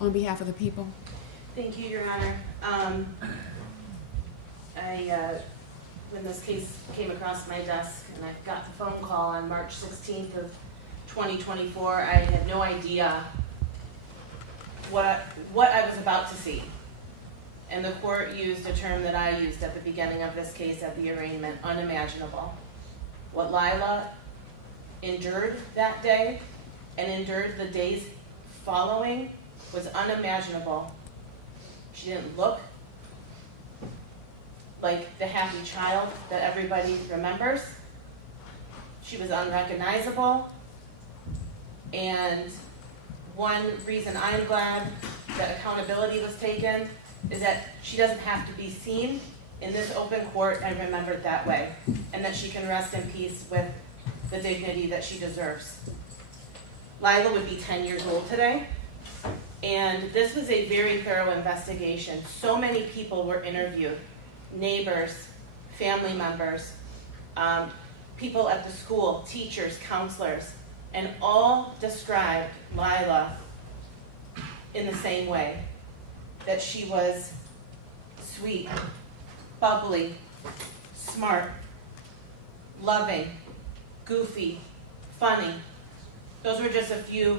on behalf of the people. Thank you, Your Honor. When this case came across my desk and I got the phone call on March 16th of 2024, I had no idea what I was about to see. And the court used a term that I used at the beginning of this case at the arraignment, unimaginable. What Lila endured that day and endured the days following was unimaginable. She didn't look like the happy child that everybody remembers. She was unrecognizable. And one reason I'm glad that accountability was taken is that she doesn't have to be seen in this open court and remembered that way, and that she can rest in peace with the dignity that she deserves. Lila would be 10 years old today, and this was a very thorough investigation. So many people were interviewed, neighbors, family members, people at the school, teachers, counselors, and all described Lila in the same way, that she was sweet, bubbly, smart, loving, goofy, funny. Those were just a few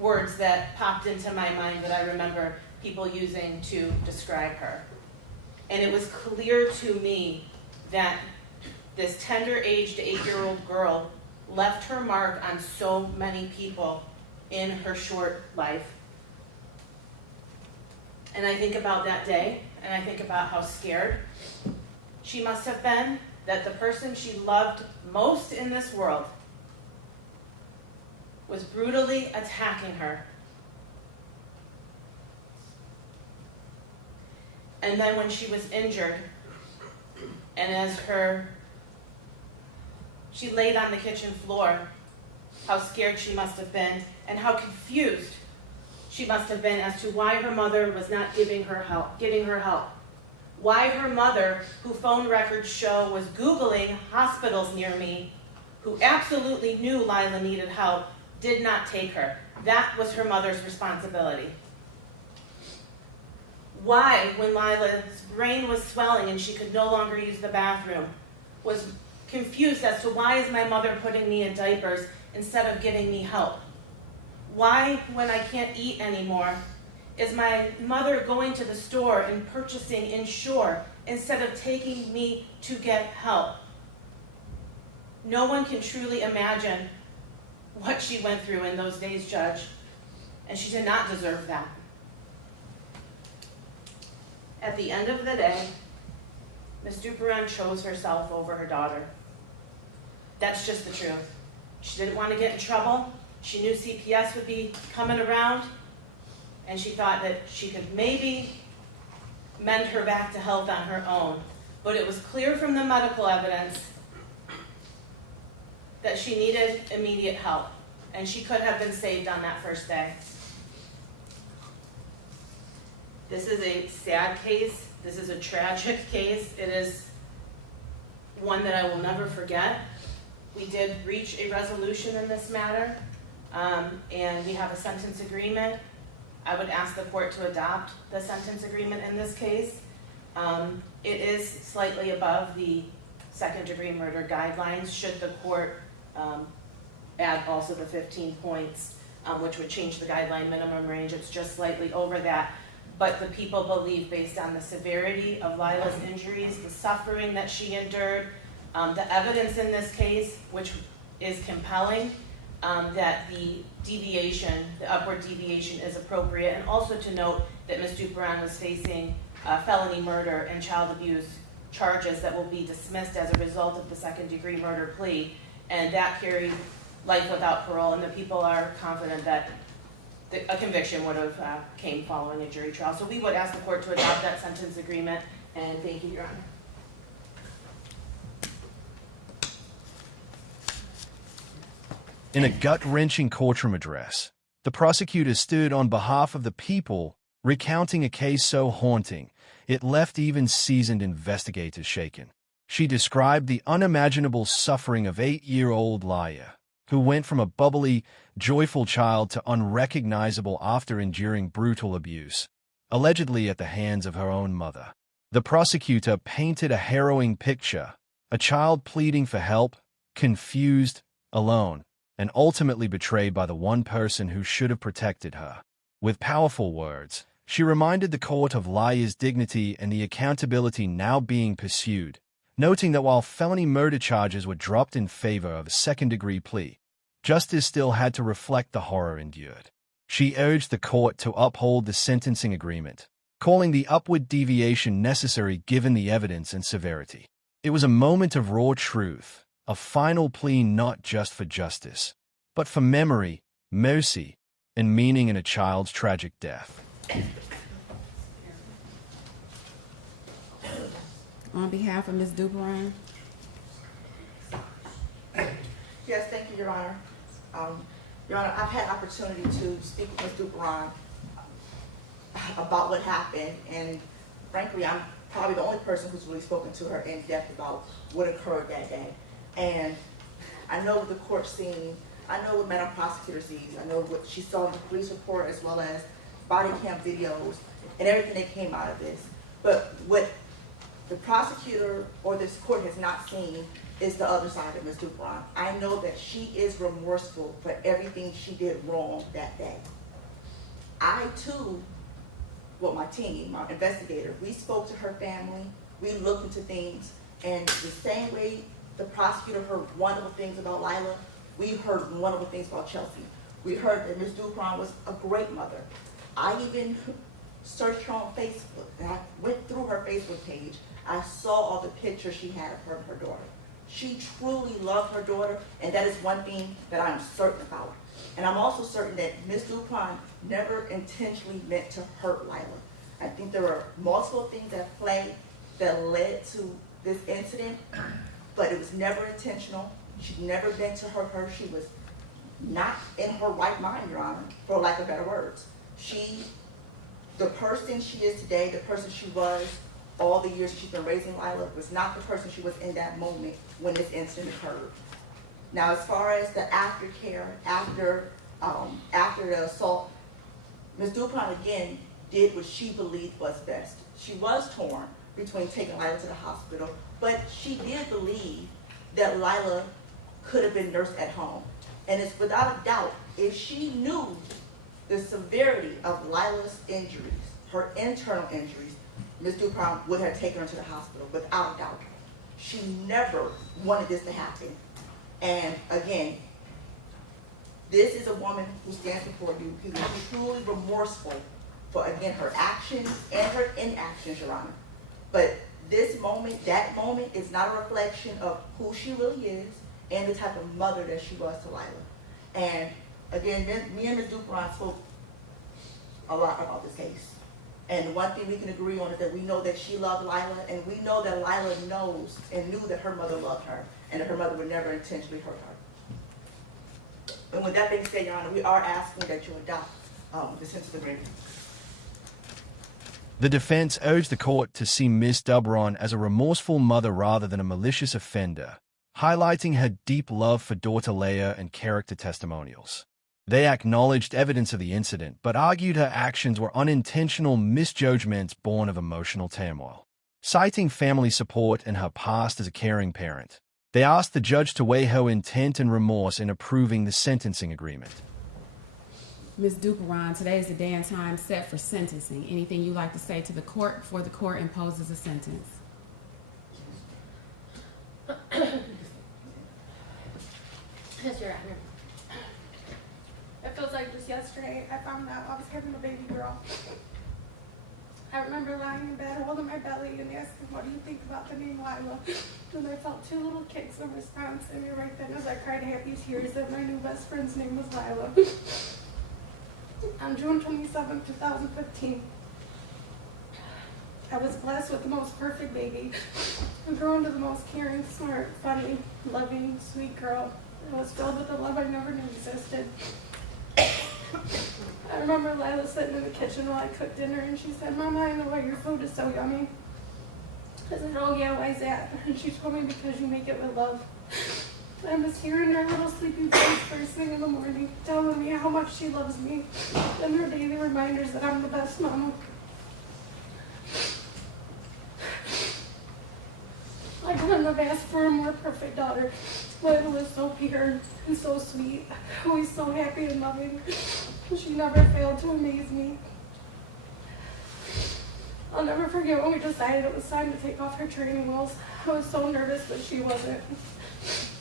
words that popped into my mind that I remember people using to describe her. And it was clear to me that this tender-aged 8-year-old girl left her mark on so many people in her short life. And I think about that day, and I think about how scared she must have been that the person she loved most in this world was brutally attacking her. And then when she was injured, and as she laid on the kitchen floor, how scared she must have been, and how confused she must have been as to why her mother was not giving her help. Why her mother, who phone records show was Googling hospitals near me, who absolutely knew Lila needed help, did not take her. That was her mother's responsibility. Why, when Lila's brain was swelling and she could no longer use the bathroom, was confused as to why is my mother putting me in diapers instead of giving me help? Why, when I can't eat anymore, is my mother going to the store and purchasing Ensure instead of taking me to get help? No one can truly imagine what she went through in those days, Judge, and she did not deserve that. At the end of the day, Ms. Duperon chose herself over her daughter. That's just the truth. She didn't want to get in trouble. She knew CPS would be coming around, and she thought that she could maybe mend her back to health on her own. But it was clear from the medical evidence that she needed immediate help, and she could have been saved on that first day. This is a sad case. This is a tragic case. It is one that I will never forget. We did reach a resolution in this matter, and we have a sentence agreement. I would ask the court to adopt the sentence agreement in this case. It is slightly above the second-degree murder guidelines, should the court add also the 15 points, which would change the guideline minimum range. It's just slightly over that. But the people believe, based on the severity of Lila's injuries, the suffering that she endured, the evidence in this case, which is compelling, that the deviation, the upward deviation is appropriate, and also to note that Ms. Duperon was facing felony murder and child abuse charges that will be dismissed as a result of the second-degree murder plea, and that carried life without parole, and the people are confident that a conviction would have came following a jury trial. So we would ask the court to adopt that sentence agreement, and thank you, Your Honor. In a gut-wrenching courtroom address, the prosecutor stood on behalf of the people, recounting a case so haunting it left even seasoned investigators shaken. She described the unimaginable suffering of 8-year-old Lila, who went from a bubbly, joyful child to unrecognizable after enduring brutal abuse, allegedly at the hands of her own mother. The prosecutor painted a harrowing picture, a child pleading for help, confused, alone, and ultimately betrayed by the one person who should have protected her. With powerful words, she reminded the court of Laya's dignity and the accountability now being pursued, noting that while felony murder charges were dropped in favor of a second-degree plea, justice still had to reflect the horror endured. She urged the court to uphold the sentencing agreement, calling the upward deviation necessary given the evidence and severity. It was a moment of raw truth, a final plea not just for justice, but for memory, mercy, and meaning in a child's tragic death. On behalf of Ms. Duperon. Yes, thank you, Your Honor. Your Honor, I've had opportunity to speak with Ms. Duperon about what happened, and frankly, I'm probably the only person who's really spoken to her in depth about what occurred that day. And I know what the court seen, I know what Madam Prosecutor sees, I know what she saw in the police report as well as body cam videos and everything that came out of this. But what the prosecutor or this court has not seen is the other side of Ms. Duperon. I know that she is remorseful for everything she did wrong that day. I too, well, my team, my investigator, we spoke to her family, we looked into things, and the same way the prosecutor heard wonderful things about Lila, we heard wonderful things about Chelsea. We heard that Ms. Duperon was a great mother. I even searched her on Facebook, and I went through her Facebook page. I saw all the pictures she had of her and her daughter. She truly loved her daughter, and that is one thing that I'm certain about. And I'm also certain that Ms. Duperon never intentionally meant to hurt Lila. I think there were multiple things at play that led to this incident, but it was never intentional. She never meant to hurt her. She was not in her right mind, Your Honor, for lack of better words. The person she is today, the person she was all the years she's been raising Lila, was not the person she was in that moment when this incident occurred. Now, as far as the aftercare, after the assault, Ms. Duperon again did what she believed was best. She was torn between taking Lila to the hospital, but she did believe that Lila could have been nursed at home. And it's without a doubt, if she knew the severity of Lila's injuries, her internal injuries, Ms. Duperon would have taken her to the hospital, without a doubt. She never wanted this to happen. And again, this is a woman who stands before you who is truly remorseful for, again, her actions and her inactions, Your Honor. But this moment, that moment, is not a reflection of who she really is and the type of mother that she was to Lila. And again, me and Ms. Duperon spoke a lot about this case. And one thing we can agree on is that we know that she loved Lila, and we know that Lila knows and knew that her mother loved her, and that her mother would never intentionally hurt her. And with that being said, Your Honor, we are asking that you adopt the sentencing agreement. The defense urged the court to see Ms. Duperon as a remorseful mother rather than a malicious offender, highlighting her deep love for daughter Leia and character testimonials. They acknowledged evidence of the incident, but argued her actions were unintentional misjudgments born of emotional turmoil. Citing family support and her past as a caring parent, they asked the judge to weigh her intent and remorse in approving the sentencing agreement. Ms. Duperon, today is the day and time set for sentencing. Anything you'd like to say to the court before the court imposes a sentence? Yes, Your Honor. It feels like just yesterday I found out I was having a baby girl. I remember lying in bed holding my belly and asking, what do you think about the name Lila? And I felt two little kicks in response to me right then as I cried happy tears that my new best friend's name was Lila. On June 27, 2015, I was blessed with the most perfect baby and grew into the most caring, smart, funny, loving, sweet girl. I was filled with a love I never knew existed. I remember Lila sitting in the kitchen while I cooked dinner, and she said, Mama, I know why your food is so yummy. I said, oh yeah, why is that? And she told me, because you make it with love. I miss hearing her little sleepy voice first thing in the morning, telling me how much she loves me, and her daily reminders that I'm the best mama. I couldn't have asked for a more perfect daughter. Layla was so pure and so sweet, always so happy and loving. She never failed to amaze me. I'll never forget when we decided it was time to take off her training wheels. I was so nervous, but she wasn't.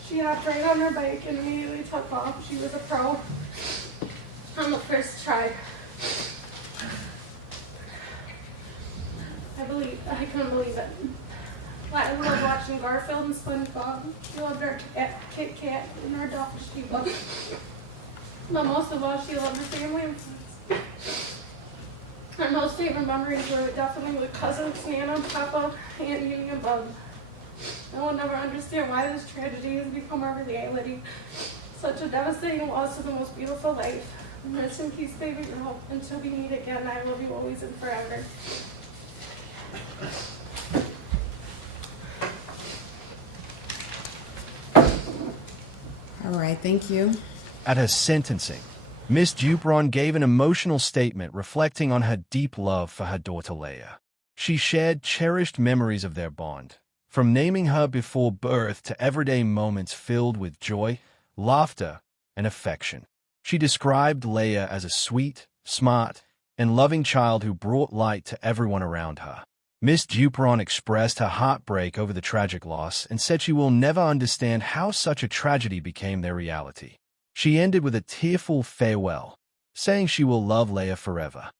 She hopped right on her bike and immediately took off. She was a pro on the first try. I couldn't believe it. I loved watching Garfield and SpongeBob. She loved our Kit Kat and our dog Sheba. But most of all, she loved her family and friends. Her most favorite memories were definitely with cousins, Nana, Papa, Aunt Uni, and Bug. I will never understand why this tragedy has become our reality. Such a devastating loss to the most beautiful life. Rest in peace, baby girl. Until we meet again, I love you always and forever. All right, thank you. At her sentencing, Miss Dupron gave an emotional statement reflecting on her deep love for her daughter Leia. She shared cherished memories of their bond, from naming her before birth to everyday moments filled with joy, laughter, and affection. She described Leia as a sweet, smart, and loving child who brought light to everyone around her. Miss Dupron expressed her heartbreak over the tragic loss and said she will never understand how such a tragedy became their reality. She ended with a tearful farewell, saying she will love Leia forever.